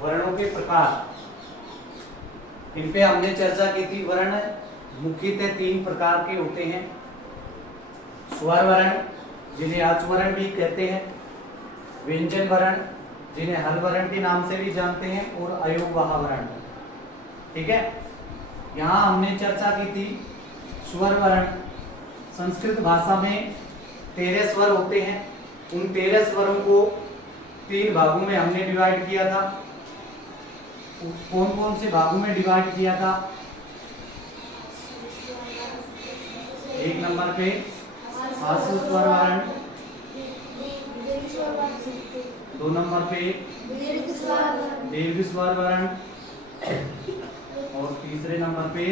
वर्णों के प्रकार, इन पे हमने चर्चा की थी। वर्ण मुख्यतः 3 प्रकार के होते हैं। स्वर वर्ण जिन्हें अचवर्ण भी कहते हैं, व्यंजन वर्ण जिन्हें हल वर्ण के नाम से भी जानते हैं, और अयोगवाह वर्ण। ठीक है, यहाँ हमने चर्चा की थी स्वर वर्ण। संस्कृत भाषा में 13 स्वर होते हैं। उन 13 स्वरों को 3 भागों में हमने डिवाइड किया था। कौन कौन से भागों में डिवाइड किया था? 1 नंबर पे आश्व स्वर वर्ण, 2 नंबर पे दीर्घ स्वर वर्ण, और तीसरे नंबर पे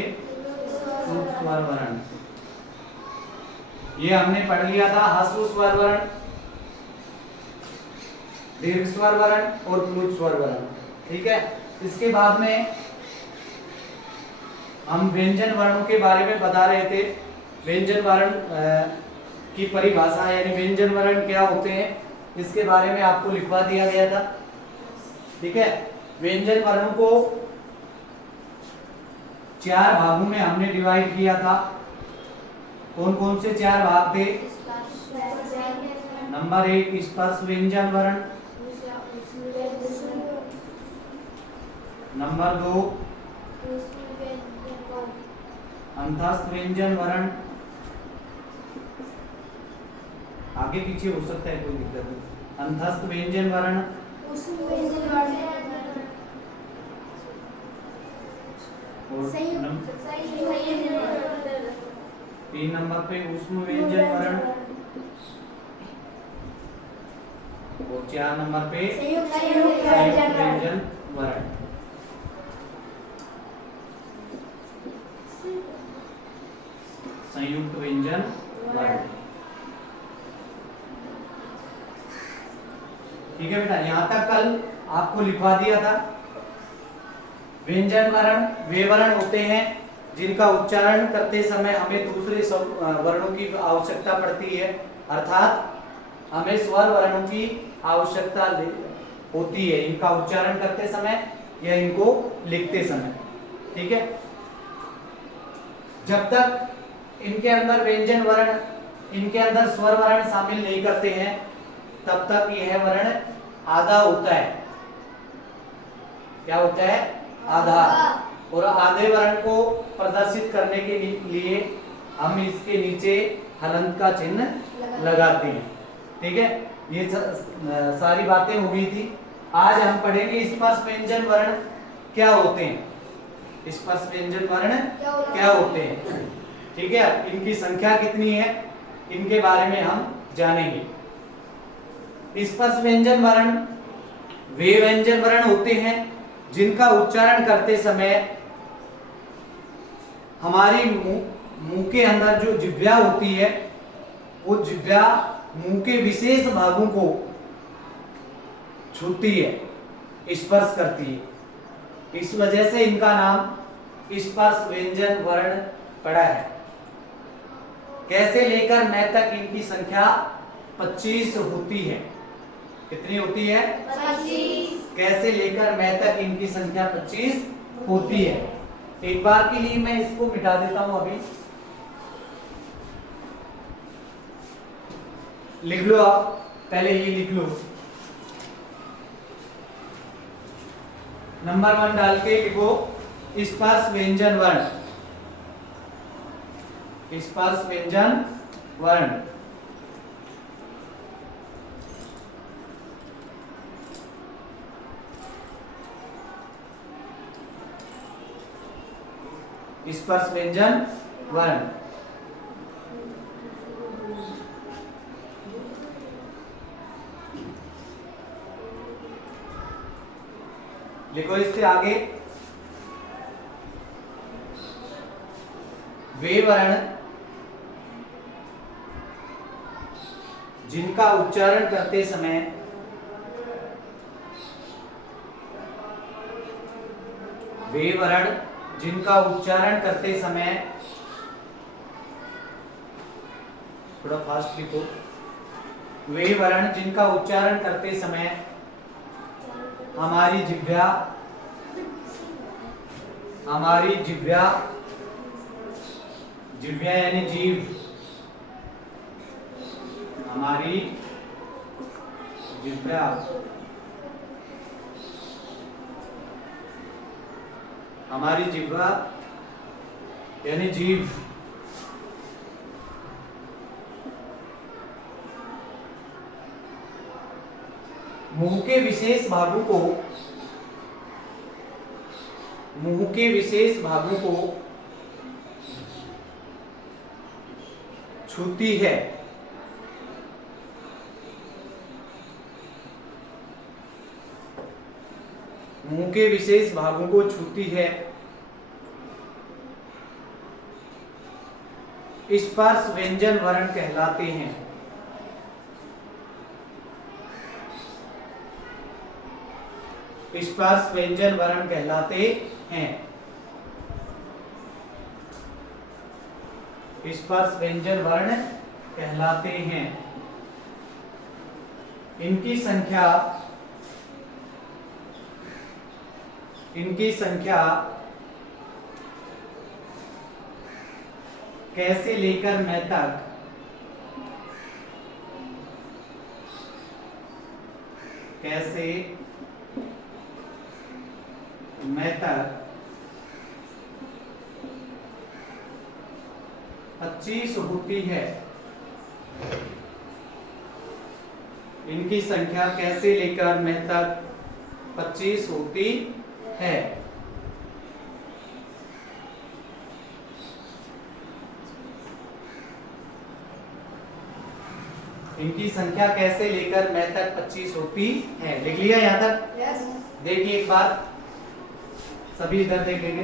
सूक्ष्म स्वर वर्ण। ये हमने पढ़ लिया था। ह्रस्व स्वर वर्ण, दीर्घ स्वर वर्ण और प्लुत स्वर वर्ण। ठीक है, इसके बाद में हम व्यंजन वर्णों के बारे में बता रहे थे। व्यंजन वर्ण की परिभाषा यानी व्यंजन वर्ण क्या होते हैं, इसके बारे में आपको लिखवा दिया गया था। ठीक है, व्यंजन वर्णों को 4 भागों में हमने डिवाइड किया था। कौन कौन से 4 भाग थे? नंबर 1 स्पर्श व्यंजन वर्ण, नंबर 2 अंतस्थ व्यंजन वर्ण, आगे पीछे हो सकता है कोई दिक्कत नहीं। अंतस्थ व्यंजन वर्ण, और 3 नंबर पे ऊष्म व्यंजन वर्ण, और 4 नंबर पे संयुक्त व्यंजन वर्ण। संयुक्त व्यंजन वर्ण। ठीक है बेटा, यहां तक कल आपको लिखवा दिया था। व्यंजन वर्ण वे वर्ण होते हैं जिनका उच्चारण करते समय हमें दूसरे वर्णों की आवश्यकता पड़ती है, अर्थात हमें स्वर वर्णों की आवश्यकता होती है इनका उच्चारण करते समय या इनको लिखते समय। ठीक है, जब तक इनके अंदर व्यंजन वर्ण, इनके अंदर स्वर वर्ण शामिल नहीं करते हैं, तब तक यह वर्ण आधा होता है। क्या होता है? आधा। और आधे वर्ण को प्रदर्शित करने के लिए हम इसके नीचे हलंत का चिन्ह लगाते हैं। ठीक है, ये सारी बातें हो गई थी। आज हम पढ़ेंगे स्पर्श व्यंजन वर्ण क्या होते हैं। स्पर्श व्यंजन वर्ण क्या होते हैं। ठीक है, इनकी संख्या कितनी है, इनके बारे में हम जानेंगे। स्पर्श व्यंजन वर्ण वे व्यंजन वर्ण होते हैं जिनका उच्चारण करते समय हमारी मुंह के अंदर जो जिह्वा होती है, वो जिह्वा मुंह के विशेष भागों को छूती है, स्पर्श करती है। इस वजह से इनका नाम स्पर्श व्यंजन वर्ण पड़ा है। कैसे लेकर मैं तक इनकी संख्या 25 होती है। कितनी होती है? 25। कैसे लेकर मैं तक इनकी संख्या 25 होती है। एक बार के लिए मैं इसको मिटा देता हूं। अभी लिख लो आप, पहले ये लिख लो। नंबर 1 डाल के लिखो स्पर्श व्यंजन वर्ण। स्पर्श व्यंजन वर्ण। स्पर्श व्यंजन वर्ण। लिखो इससे आगे वे वर्ण जिनका उच्चारण करते समय वे वर्ण जिनका उच्चारण करते समय, थोड़ा फास्ट लिखो, वे वर्ण जिनका उच्चारण करते समय हमारी जिह्वा, हमारी जिह्वा, जिह्वा यानी जीव, हमारी जिह्वा, हमारी जिह्वा यानी जीव मुंह के विशेष भागों को, मुंह के विशेष भागों को छूती है। मुंह के विशेष भागों को छूती है। स्पर्श व्यंजन वर्ण कहलाते हैं। स्पर्श व्यंजन वर्ण कहलाते हैं। स्पर्श व्यंजन वर्ण कहलाते हैं। इनकी संख्या, इनकी संख्या कैसे लेकर मैं तक, कैसे मैं तक 25 होती है। इनकी संख्या कैसे लेकर मैं तक 25 होती है। इनकी संख्या कैसे लेकर मैं तक 25 होती है। लिख लिया यहां तक? यस। देखिए एक बार, सभी इधर देखेंगे।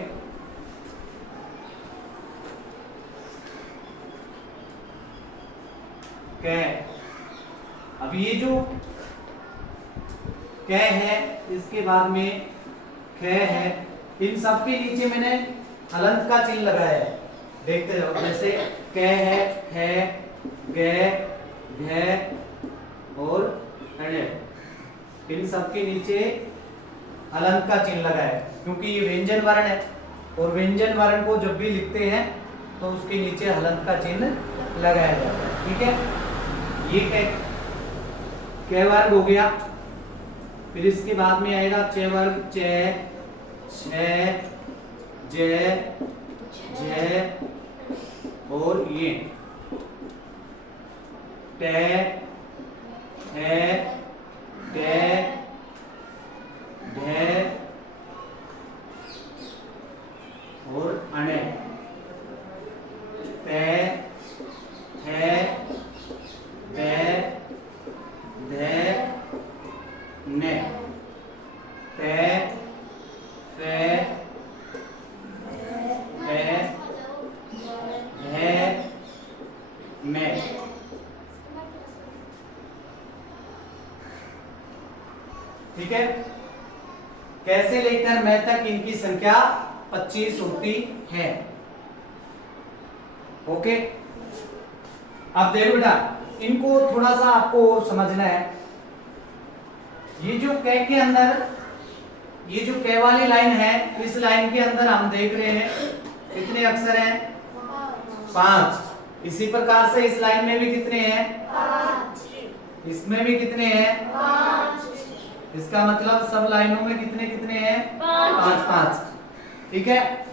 कै, अब ये जो कै है, इसके बाद में कै है, इन सब के नीचे मैंने हलंत का चिन्ह लगाया है। देखते जाओ, जैसे कै है, गे, घे और अणे, इन सब के नीचे हलंत का चिन्ह लगा है, क्योंकि ये व्यंजन वर्ण है और व्यंजन वर्ण को जब भी लिखते हैं तो उसके नीचे हलंत का चिन्ह लगाया जाता है। ठीक है, ये कै वर्ग हो गया। फिर इसके बाद में आएगा चे वर्ग, चे, छे, जे, झे और ये टे, है, टे, ढे और अणे, पे, थे, पे, धे, ने, पे, फे, पे, धे, में। ठीक है, कैसे लेकर मैं तक इनकी संख्या 25 होती है। ओके, अब देखो बेटा, इनको थोड़ा सा आपको और समझना है। ये जो कै के अंदर, ये जो कै वाली लाइन है, इस लाइन के अंदर हम देख रहे हैं कितने अक्षर हैं? 5। इसी प्रकार से इस लाइन में भी कितने हैं? 5। इसमें भी कितने हैं? 5। इसका मतलब सब लाइनों में कितने कितने हैं? 5। ठीक है,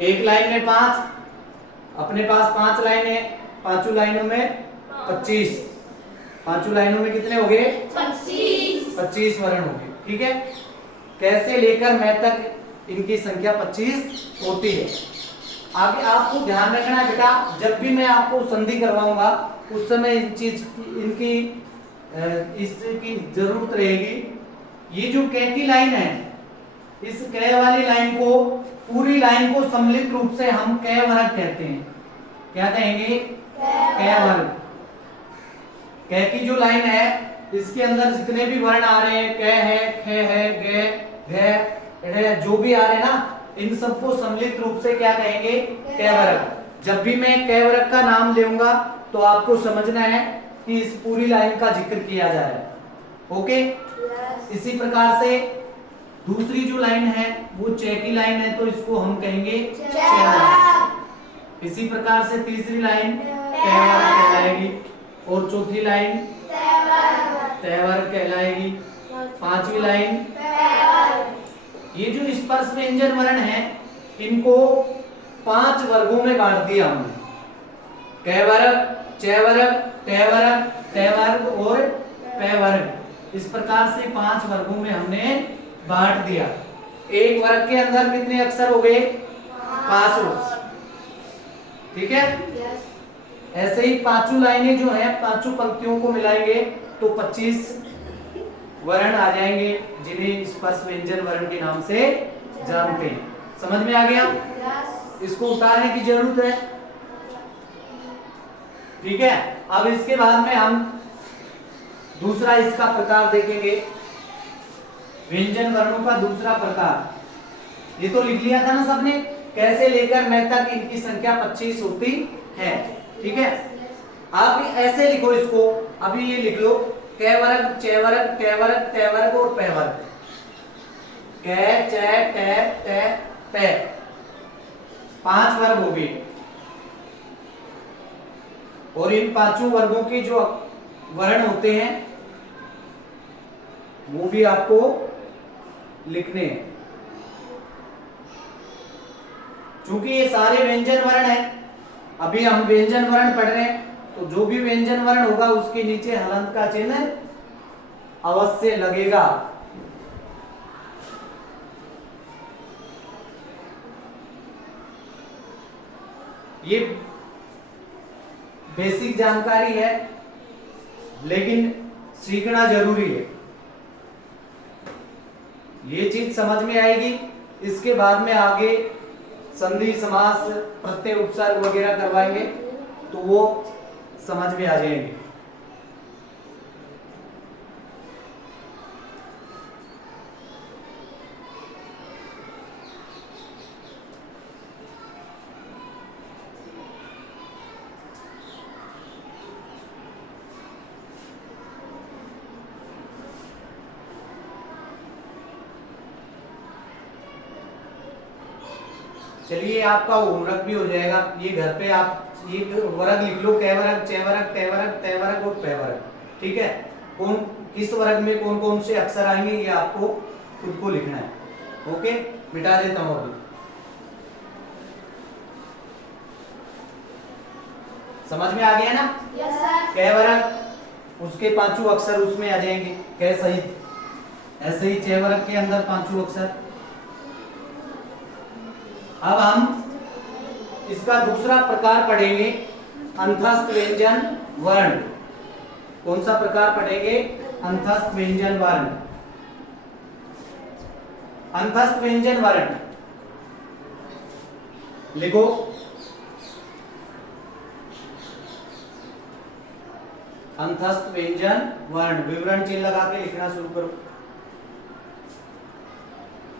एक लाइन में 5, अपने पास 5 लाइन है, पांचों लाइनों में 25, पांचों लाइनों में कितने हो गए? 25 वर्ण हो गए। ठीक है, कैसे लेकर मैं तक इनकी संख्या 25 होती है। आगे आपको ध्यान रखना है बेटा, जब भी मैं आपको संधि करवाऊंगा उस समय इन चीज इनकी इसकी जरूरत रहेगी। ये जो कै की लाइन है, इस कै वाली लाइन को, पूरी लाइन को सम्मिलित रूप से हम कै वर्ग कहते हैं। क्या कहेंगे? कै वर्ग। कै की जो लाइन है, इसके अंदर जितने भी वर्ण आ रहे हैं, कै है, खे है, गे, घे, ढे, जो भी आ रहे हैं ना, इन सबको सम्मिलित रूप से क्या कहेंगे? कै वर्ग। जब भी मैं कै वर्ग का नाम लूंगा तो आपको समझना है कि इस पूरी लाइन का जिक्र किया जा रहा है। ओके, इसी प्रकार से दूसरी जो लाइन है वो चे की लाइन है, तो इसको हम कहेंगे चे। इसी प्रकार से तीसरी लाइन तेवर कहलाएगी, और चौथी लाइन तेवर कहलाएगी, पांचवी लाइन। ये जो स्पर्श व्यंजन वर्ण है इनको 5 वर्गों में बांट दिया हमने, कै वर्ग, चे वर्ग, टे वर्ग, ते वर्ग और पे वर्ग। इस प्रकार से 5 वर्गों में हमने बांट दिया। एक वर्ग के अंदर कितने अक्षर हो गए? 5 अक्षर, ठीक है। ऐसे ही पांचों लाइनें जो है, पांचों पंक्तियों को मिलाएंगे तो 25 वर्ण आ जाएंगे, जिन्हें स्पर्श व्यंजन वर्ण के नाम से जानते हैं। समझ में आ गया? इसको उतारने की जरूरत है, ठीक है। अब इसके बाद में हम दूसरा इसका प्रकार देखेंगे, व्यंजन वर्णों का दूसरा प्रकार। ये तो लिख लिया था ना सबने, कैसे लेकर मैं तक इनकी संख्या 25 होती है, ठीक है। आप ऐसे लिखो इसको, अभी ये लिख लो, कै वर्ग, चे वर्ग, टे वर्ग, ते वर्ग और पे वर्ग। कै, चे, टे, ते, पे, 5 वर्ग हो गए। और इन पांचों वर्गों के जो वर्ण होते हैं वो भी आपको लिखने हैं। चूंकि ये सारे व्यंजन वर्ण हैं, अभी हम व्यंजन वर्ण पढ़ रहे हैं, तो जो भी व्यंजन वर्ण होगा उसके नीचे हलंत का चिन्ह अवश्य लगेगा। ये बेसिक जानकारी है, लेकिन सीखना जरूरी है। ये चीज समझ में आएगी, इसके बाद में आगे संधि, समास, प्रत्यय, उपसर्ग वगैरह करवाएंगे तो वो समझ में आ जाएंगे। चलिए, आपका होमवर्क भी हो जाएगा। ये घर पे आप ये वर्ग लिख लो, कै वर्ग, चे वर्ग, टे वर्ग, ते वर्ग और पे वर्ग, ठीक है। कौन किस वर्ग में कौन कौन से अक्षर आएंगे ये आपको खुद को लिखना है। ओके, मिटा देता हूं अभी। समझ में आ गया ना? Yes sir. कै वर्ग, उसके पांचों अक्षर उसमें आ जाएंगे कै सहित। ऐसे ही चे वर्ग के अंदर पांचों अक्षर। अब हम इसका दूसरा प्रकार पढ़ेंगे, अंतस्थ व्यंजन वर्ण। कौन सा प्रकार पढ़ेंगे? अंतस्थ व्यंजन वर्ण। अंतस्थ व्यंजन वर्ण लिखो, अंतस्थ व्यंजन वर्ण, विवरण चिन्ह लगा के लिखना शुरू करो।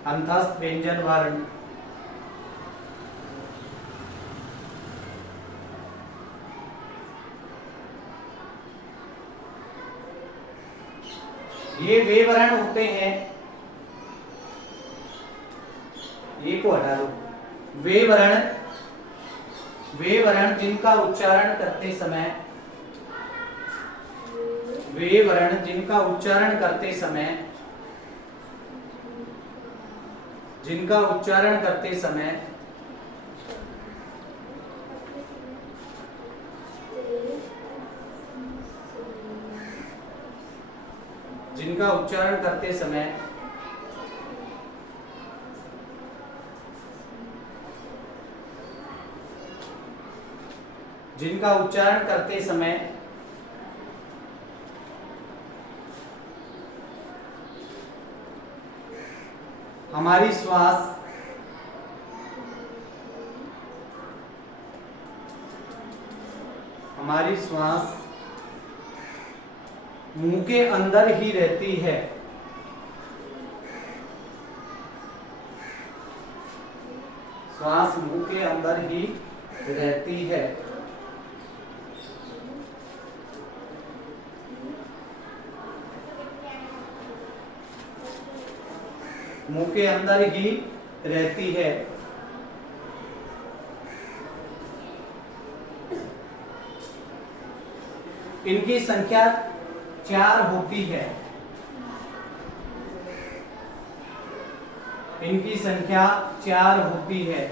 अंतस्थ व्यंजन वर्ण। ये वे वर्ण होते हैं, ये को हटा दो। वे वर्ण जिनका उच्चारण करते समय, वे वर्ण जिनका उच्चारण करते समय, जिनका उच्चारण करते समय जिनका उच्चारण करते समय जिनका उच्चारण करते समय हमारी श्वास मुंह के अंदर ही रहती है। श्वास मुंह के अंदर ही रहती है। मुंह के अंदर ही रहती है। इनकी संख्या 4 होती है। इनकी संख्या 4 होती है।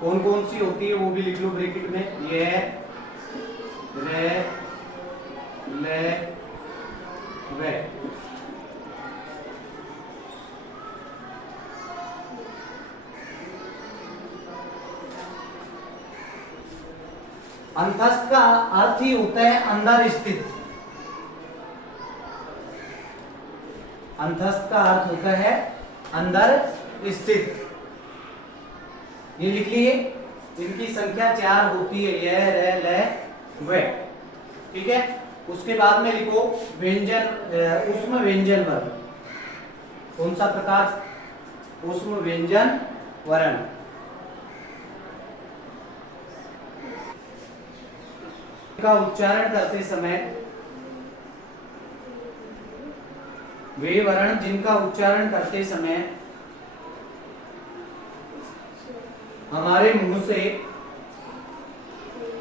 कौन कौन सी होती है वो भी लिख लो ब्रैकेट में। ये रे ले वे। अंतस्थ का अर्थ ही होता है अंदर स्थित। अंतस्थ का अर्थ होता है अंदर स्थित। ये लिख लिए। इनकी संख्या 4 होती है। यह रे ले वे। ठीक है। उसके बाद में लिखो व्यंजन ऊष्म व्यंजन वर्ण। कौन सा प्रकार? ऊष्म व्यंजन वर्ण। का उच्चारण करते समय वे वर्ण जिनका उच्चारण करते समय हमारे मुंह से,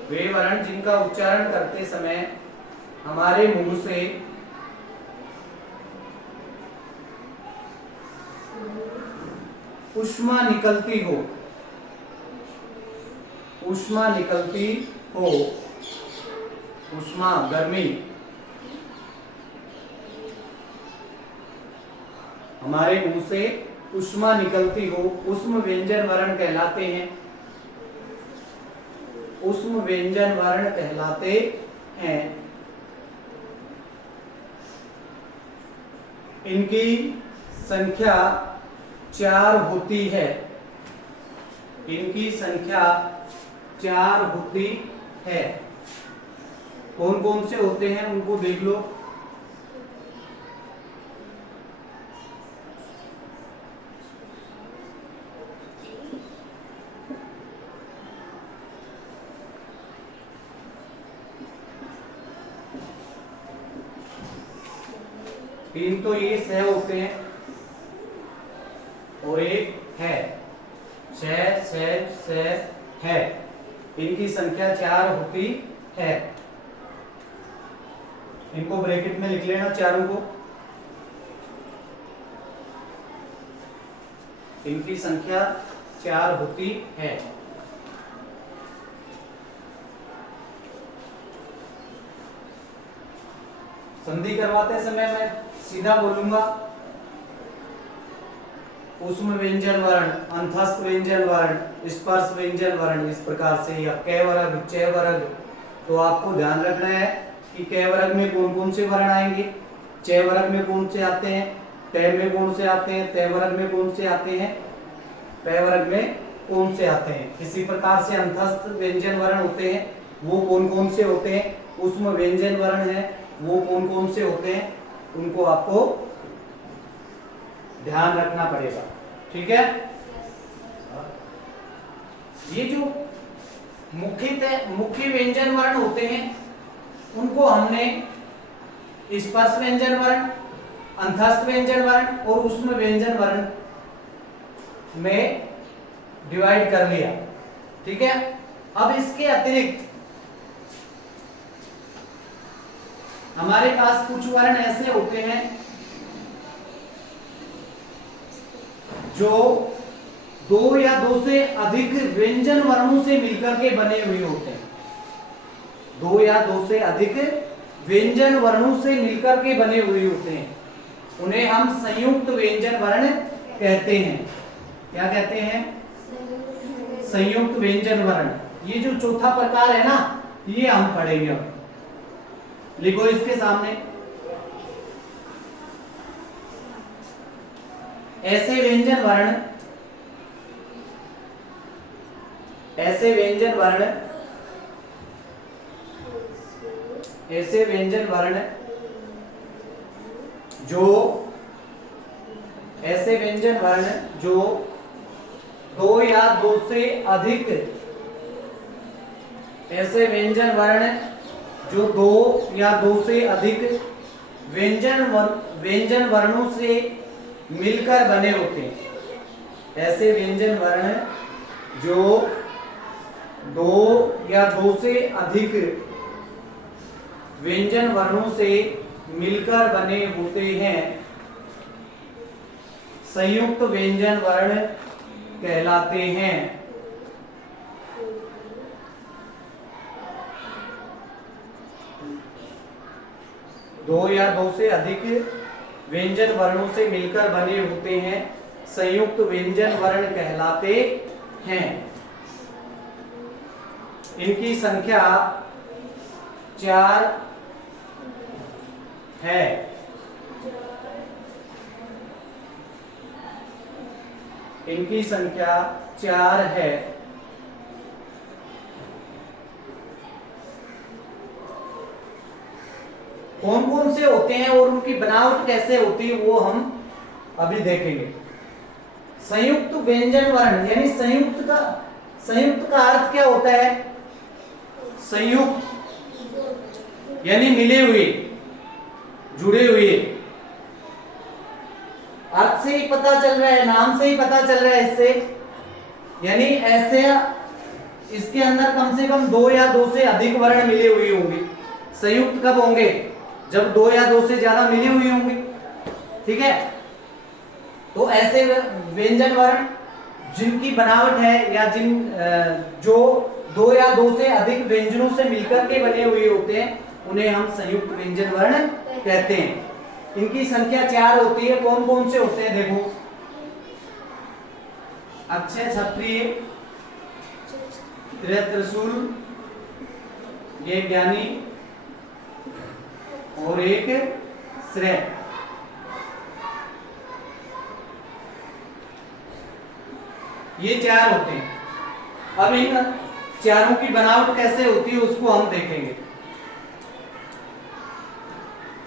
वे वर्ण जिनका उच्चारण करते समय हमारे मुंह से ऊष्मा निकलती हो, ऊष्मा निकलती हो, ऊष्मा गर्मी, हमारे मुंह से ऊष्मा निकलती हो, ऊष्म व्यंजन वर्ण कहलाते हैं। ऊष्म व्यंजन वर्ण कहलाते हैं। इनकी संख्या 4 होती है। इनकी संख्या 4 होती है। कौन कौन से होते हैं उनको देख लो। तीन तो ये सह होते हैं और एक है। छह से है। इनकी संख्या 4 होती है। इनको ब्रैकेट में लिख लेना चारों को। इनकी संख्या 4 होती है। संधि करवाते समय मैं सीधा बोलूंगा ऊष्म व्यंजन वर्ण, अंतस्थ व्यंजन वर्ण, स्पर्श व्यंजन वर्ण, इस प्रकार से। या कै वर्ग, चय वर्ग, तो आपको ध्यान रखना है कि कै वर्ग में कौन कौन से वर्ण आएंगे, चय वर्ग में कौन से आते हैं, टय में कौन से आते हैं, तय वर्ग में कौन से आते हैं, पै वर्ग में कौन से आते हैं। इसी प्रकार से अंतस्थ व्यंजन वर्ण होते हैं, वो कौन कौन से होते हैं। ऊष्म व्यंजन वर्ण है, वो कौन कौन से होते हैं, उनको आपको ध्यान रखना पड़ेगा। ठीक है। ये जो मुख्य व्यंजन वर्ण होते हैं उनको हमने स्पर्श व्यंजन वर्ण, अंतस्थ व्यंजन वर्ण और ऊष्म व्यंजन वर्ण में डिवाइड कर लिया। ठीक है। अब इसके अतिरिक्त हमारे पास कुछ वर्ण ऐसे होते हैं जो 2 या 2 से अधिक व्यंजन वर्णों से मिलकर के बने हुए होते हैं। 2 या 2 से अधिक व्यंजन वर्णों से मिलकर के बने हुए होते हैं। उन्हें हम संयुक्त व्यंजन वर्ण कहते हैं। क्या कहते हैं? संयुक्त व्यंजन वर्ण। ये जो चौथा प्रकार है ना, ये हम पढ़ेंगे अब। लिखो इसके सामने। ऐसे व्यंजन वर्ण, ऐसे व्यंजन वर्ण, ऐसे व्यंजन वर्ण जो, ऐसे व्यंजन वर्ण जो 2 या 2 से अधिक, ऐसे व्यंजन वर्ण जो 2 या 2 से अधिक व्यंजन वर्णों से मिलकर बने होते हैं। ऐसे व्यंजन वर्ण जो दो या दो से अधिक व्यंजन वर्णों से मिलकर बने होते हैं संयुक्त व्यंजन वर्ण कहलाते हैं। दो या दो से अधिक व्यंजन वर्णों से मिलकर बने होते हैं संयुक्त व्यंजन वर्ण कहलाते हैं। इनकी संख्या 4 है। इनकी संख्या 4 है। कौन कौन से होते हैं और उनकी बनावट कैसे होती है वो हम अभी देखेंगे। संयुक्त व्यंजन वर्ण यानी संयुक्त का अर्थ क्या होता है? संयुक्त यानी मिले हुए, जुड़े हुए। अर्थ से ही पता चल रहा है, नाम से ही पता चल रहा है इससे, यानी ऐसे इसके अंदर कम से कम 2 या 2 से अधिक वर्ण मिले हुए होंगे। संयुक्त कब होंगे? जब 2 या 2 से ज्यादा मिले हुए होंगे। ठीक है, तो ऐसे व्यंजन वर्ण जिनकी बनावट है या जो 2 या 2 से अधिक व्यंजनों से मिलकर के बने हुए होते हैं उन्हें हम संयुक्त व्यंजन वर्ण कहते हैं। इनकी संख्या 4 होती है। कौन कौन से होते हैं देखो, अक्षय, क्षत्रिय, त्रिशूल, ये ज्ञानी और एक श्रेय। ये 4 होते हैं। अब इन चारों की बनावट कैसे होती है उसको हम देखेंगे।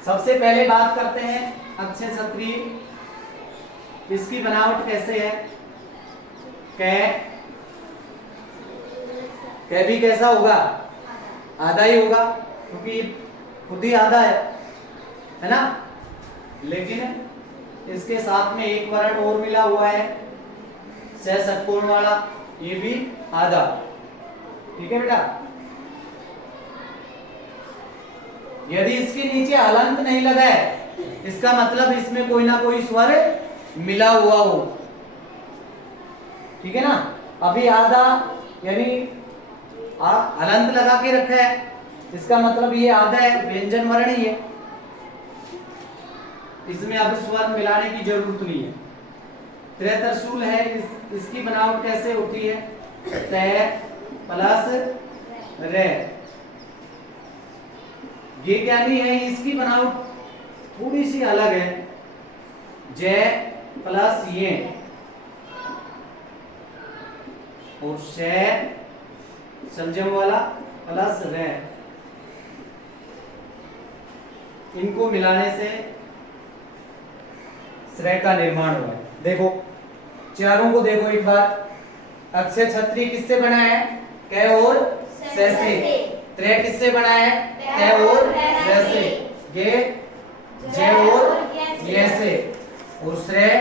सबसे पहले बात करते हैं अक्षय क्षत्रिय। इसकी बनावट कैसे है? कै भी कैसा होगा? आधा ही होगा, क्योंकि खुद ही आधा है ना। लेकिन इसके साथ में एक वर्ण और मिला हुआ है षटकोण वाला, ये भी आधा। ठीक है बेटा, यदि इसके नीचे हलंत नहीं लगा है इसका मतलब इसमें कोई ना कोई स्वर मिला हुआ हो। ठीक है ना। अभी आधा यानी हलंत लगा के रखा है, इसका मतलब ये आधा है, व्यंजन वर्ण ही है, इसमें अब स्वर मिलाने की जरूरत नहीं है। त्रिशूल है, इसकी बनावट कैसे होती है? तय प्लस रे। ये ज्ञानी है, इसकी बनावट थोड़ी सी अलग है, जय प्लस ये और शय संजम वाला प्लस रे। इनको मिलाने से श्रेय का निर्माण हुआ है। देखो चारों को देखो एक बार। अक्षय क्षत्रिय किससे बना है? कै और से। त्रै किससे बना है? कै और से। ये जय और ये से, और श्रेय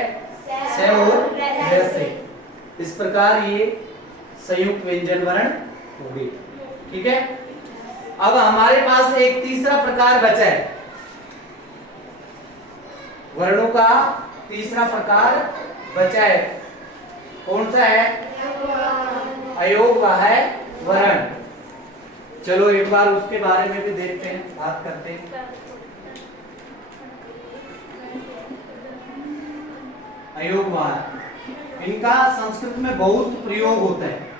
से और रे से। इस प्रकार ये संयुक्त व्यंजन वर्ण हो गई। ठीक है, अब हमारे पास एक तीसरा प्रकार बचा है। वर्णों का तीसरा प्रकार बचा है, कौन सा है? अयोगवाह्य वर्ण। चलो एक बार उसके बारे में भी देखते हैं, बात करते हैं। अयोगवाह्य, इनका संस्कृत में बहुत प्रयोग होता है।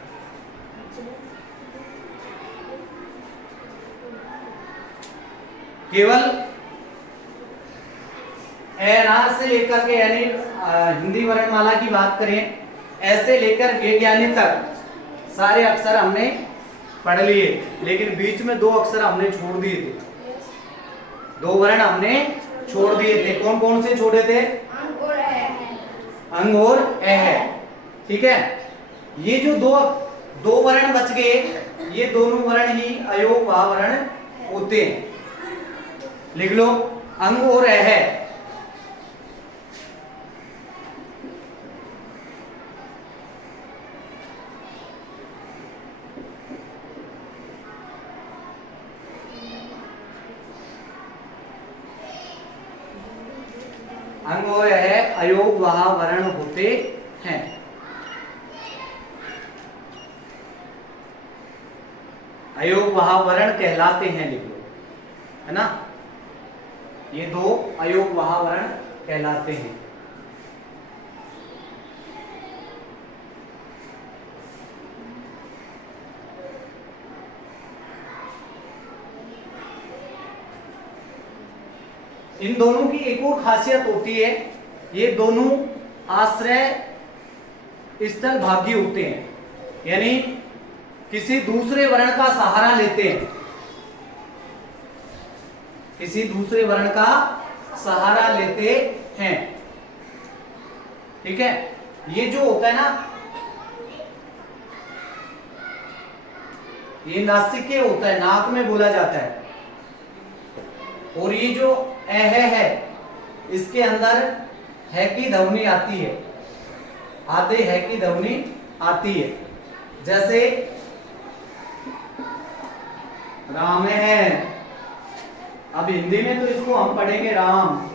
केवल एनार से लेकर के यानी हिंदी वर्णमाला की बात करें, ऐसे लेकर गे ज्ञानी तक सारे अक्षर हमने पढ़ लिए, लेकिन बीच में 2 अक्षर हमने छोड़ दिए थे, 2 वर्ण हमने छोड़ दिए थे। कौन कौन से छोड़े थे? अंग और अ। ठीक है, ये जो दो वर्ण बच गए, ये दोनों वर्ण ही अयोगवाह्य वर्ण होते हैं। लिख लो, अंग और अ। अंग और है अयोगवाह वर्ण होते हैं। अयोगवाह वर्ण कहलाते हैं, लिख लो, है ना। ये दो अयोगवाह वर्ण कहलाते हैं। इन दोनों की एक और खासियत होती है, ये दोनों आश्रय स्थल भागी होते हैं, यानी किसी दूसरे वर्ण का सहारा लेते हैं, किसी दूसरे वर्ण का सहारा लेते हैं। ठीक है, ये जो होता है ना, ये नासिके होता है, नाक में बोला जाता है, और ये जो है इसके अंदर है की ध्वनि आती है, आधे है की ध्वनि आती है। जैसे राम है, अब हिंदी में तो इसको हम पढ़ेंगे राम,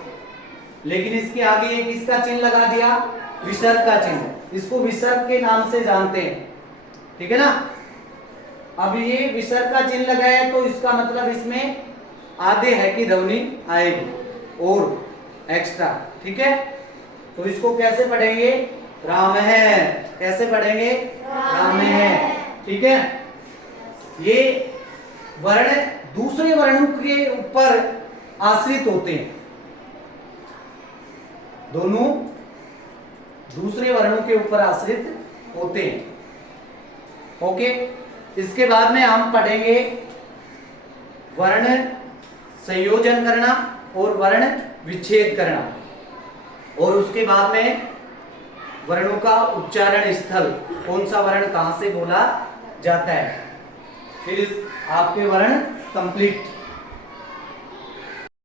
लेकिन इसके आगे एक इसका चिन्ह लगा दिया, विसर्ग का चिन्ह, इसको विसर्ग के नाम से जानते हैं। ठीक है ना। अब ये विसर्ग का चिन्ह लगाया तो इसका मतलब इसमें आधे है की ध्वनि आएगी और एक्स्ट्रा। ठीक है, तो इसको कैसे पढ़ेंगे, राम है, कैसे पढ़ेंगे, राम है। ठीक है, ये वर्ण दूसरे वर्णों के ऊपर आश्रित होते हैं, दोनों दूसरे वर्णों के ऊपर आश्रित होते हैं। ओके, इसके बाद में हम पढ़ेंगे वर्ण संयोजन करना और वर्ण विच्छेद करना, और उसके बाद में वर्णों का उच्चारण स्थल, कौन सा वर्ण कहां से बोला जाता है। फिर आपके वर्ण कंप्लीट।